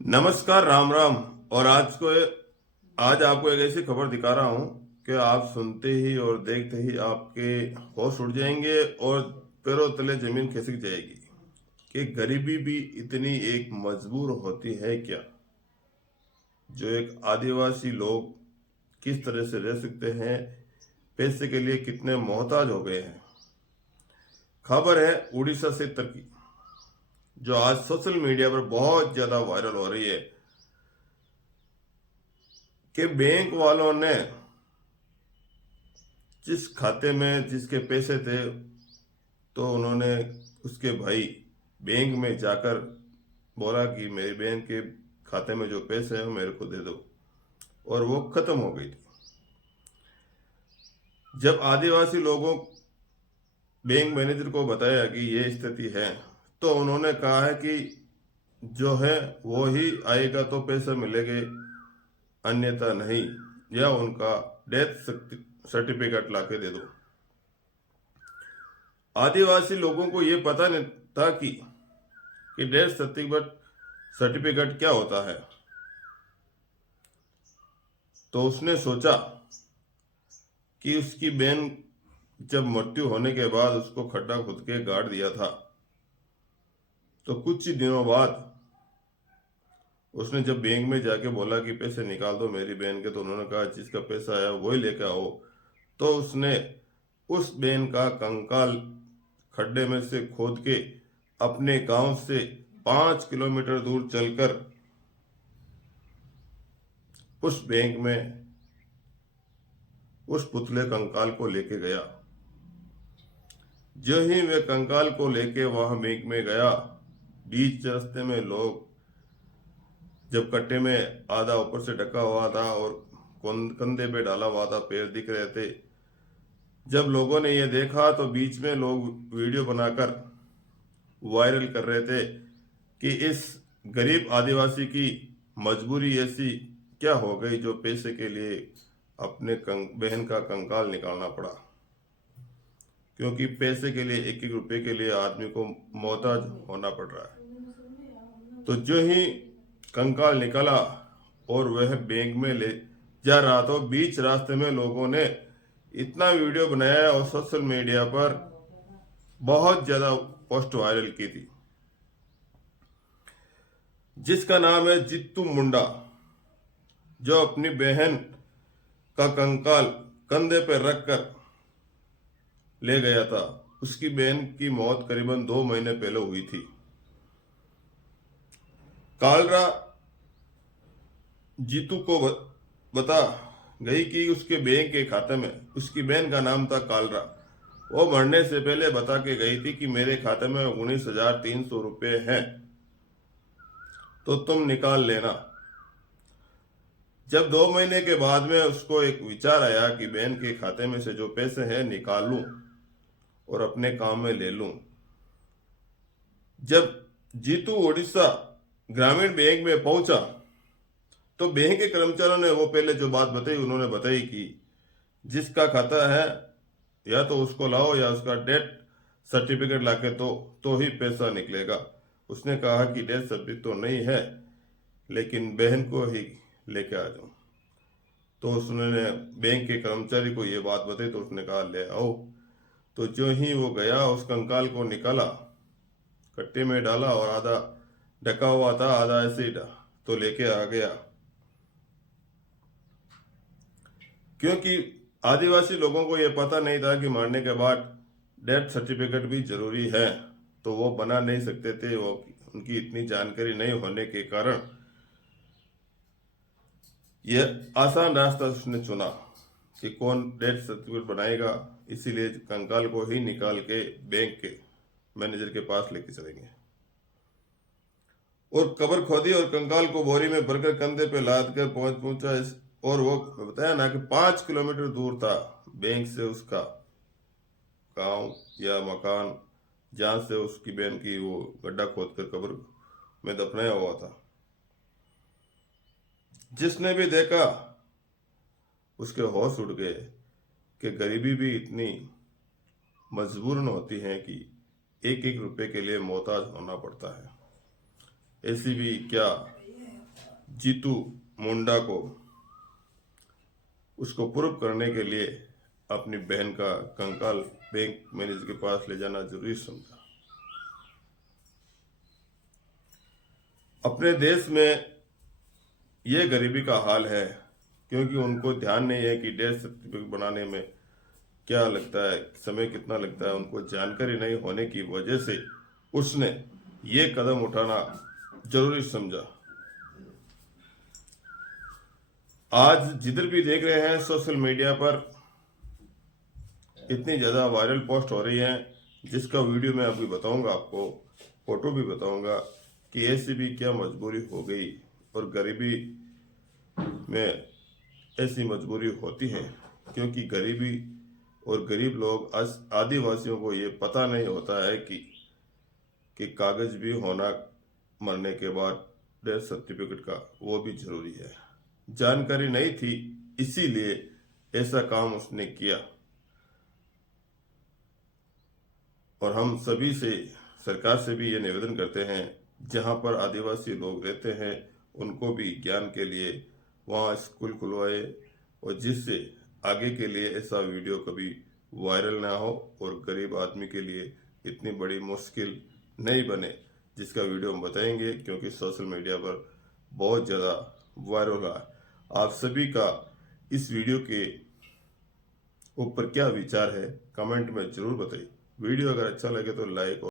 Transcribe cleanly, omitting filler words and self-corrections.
नमस्कार, राम राम। और आज आपको एक ऐसी खबर दिखा रहा हूं कि आप सुनते ही और देखते ही आपके होश उड़ जाएंगे और पैरों तले जमीन खिसक जाएगी कि गरीबी भी इतनी एक मजबूर होती है क्या। जो एक आदिवासी लोग किस तरह से रह सकते हैं, पैसे के लिए कितने मोहताज हो गए हैं। खबर है उड़ीसा से की, जो आज सोशल मीडिया पर बहुत ज्यादा वायरल हो रही है कि बैंक वालों ने जिस खाते में जिसके पैसे थे, तो उन्होंने उसके भाई बैंक में जाकर बोला कि मेरी बहन के खाते में जो पैसे हैं वो मेरे को दे दो, और वो खत्म हो गई थी। जब आदिवासी लोगों बैंक मैनेजर को बताया कि ये स्थिति है, तो उन्होंने कहा है कि जो है वो ही आएगा तो पैसे मिलेंगे, अन्यथा नहीं, या उनका डेथ सर्टिफिकेट लाके दे दो। आदिवासी लोगों को ये पता नहीं था कि डेथ सर्टिफिकेट क्या होता है। तो उसने सोचा कि उसकी बहन जब मृत्यु होने के बाद उसको खड्डा खुद के गाड़ दिया था, तो कुछ ही दिनों बाद उसने जब बैंक में जाके बोला कि पैसे निकाल दो मेरी बहन के, तो उन्होंने कहा जिसका पैसा आया वही लेके आओ। तो उसने उस बहन का कंकाल खड्डे में से खोद के अपने गांव से 5 किलोमीटर दूर चलकर उस बैंक में उस पुतले कंकाल को लेके गया। जो ही वे कंकाल को लेके वहां बैंक में गया, बीच रास्ते में लोग, जब कट्टे में आधा ऊपर से ढका हुआ था और कंधे पे डाला हुआ था, पैर दिख रहे थे, जब लोगों ने यह देखा तो बीच में लोग वीडियो बनाकर वायरल कर रहे थे कि इस गरीब आदिवासी की मजबूरी ऐसी क्या हो गई जो पैसे के लिए अपने बहन का कंकाल निकालना पड़ा। क्योंकि पैसे के लिए, एक एक रुपए के लिए आदमी को मोहताज होना पड़ रहा है। तो जो ही कंकाल निकला और वह बैंक में ले जा रहा था, बीच रास्ते में लोगों ने इतना वीडियो बनाया और सोशल मीडिया पर बहुत ज्यादा पोस्ट वायरल की थी, जिसका नाम है जित्तू मुंडा, जो अपनी बहन का कंकाल कंधे पर रखकर ले गया था। उसकी बहन की मौत करीबन 2 महीने पहले हुई थी। कालरा जीतू को बता गई कि उसके बैंक के खाते में, उसकी बहन का नाम था कालरा, वो मरने से पहले बता के गई थी कि मेरे खाते में 19,300 रुपये हैं, तो तुम निकाल लेना। जब 2 महीने के बाद में उसको एक विचार आया कि बहन के खाते में से जो पैसे हैं निकाल लूं और अपने काम में ले लूं। जब जीतू उड़ीसा ग्रामीण बैंक में पहुंचा, तो बैंक के कर्मचारियों ने वो पहले जो बात बताई, उन्होंने बताई कि जिसका खाता है या तो उसको लाओ या उसका डेथ सर्टिफिकेट लाके तो ही पैसा निकलेगा। उसने कहा कि डेथ सर्टिफिकेट तो नहीं है, लेकिन बहन को ही लेके आ जाओ। तो उसने बैंक के कर्मचारी को ये बात बताई, तो उसने कहा ले आओ। तो जो ही वो गया, उस कंकाल को निकाला, कट्टे में डाला और आधा ढका हुआ था, आधा ऐसे ही तो लेके आ गया। क्योंकि आदिवासी लोगों को यह पता नहीं था कि मरने के बाद डेथ सर्टिफिकेट भी जरूरी है, तो वो बना नहीं सकते थे। वो उनकी इतनी जानकारी नहीं होने के कारण यह आसान रास्ता उसने चुना कि कौन डेथ सर्टिफिकेट बनाएगा, इसीलिए कंकाल को ही निकाल के बैंक के मैनेजर के पास लेके चलेंगे। और कब्र खोदी और कंकाल को बोरी में भरकर कंधे पे लाद कर पहुंचा। और वो बताया ना कि 5 किलोमीटर दूर था बैंक से उसका गांव या मकान, जहां से उसकी बहन की वो गड्ढा खोद कर कब्र में दफनाया हुआ था। जिसने भी देखा उसके होश उड़ गए कि गरीबी भी इतनी मजबूरन होती है कि एक एक रुपए के लिए मोहताज होना पड़ता है। ऐसी भी क्या जीतू मुंडा को उसको प्रूव करने के लिए अपनी बहन का कंकाल बैंक मैनेजर के पास ले जाना जरूरी समझा। अपने देश में ये गरीबी का हाल है क्योंकि उनको ध्यान नहीं है कि डेथ सर्टिफिकेट बनाने में क्या लगता है, समय कितना लगता है। उनको जानकारी नहीं होने की वजह से उसने ये कदम उठाना जरूरी समझा। आज जिधर भी देख रहे हैं सोशल मीडिया पर इतनी ज़्यादा वायरल पोस्ट हो रही हैं, जिसका वीडियो मैं अभी बताऊंगा, आपको फोटो भी बताऊंगा कि ऐसी भी क्या मजबूरी हो गई और गरीबी में ऐसी मजबूरी होती है क्योंकि गरीबी और गरीब लोग आदिवासियों को ये पता नहीं होता है कि कागज भी होना मरने के बाद डेथ सर्टिफिकेट का, वो भी जरूरी है। जानकारी नहीं थी, इसीलिए ऐसा काम उसने किया। और हम सभी से, सरकार से भी ये निवेदन करते हैं, जहाँ पर आदिवासी लोग रहते हैं उनको भी ज्ञान के लिए वहाँ स्कूल खुलवाए और जिससे आगे के लिए ऐसा वीडियो कभी वायरल ना हो और गरीब आदमी के लिए इतनी बड़ी मुश्किल नहीं बने, जिसका वीडियो हम बताएंगे क्योंकि सोशल मीडिया पर बहुत ज़्यादा वायरल हो रहा है। आप सभी का इस वीडियो के ऊपर क्या विचार है कमेंट में जरूर बताइए। वीडियो अगर अच्छा लगे तो लाइक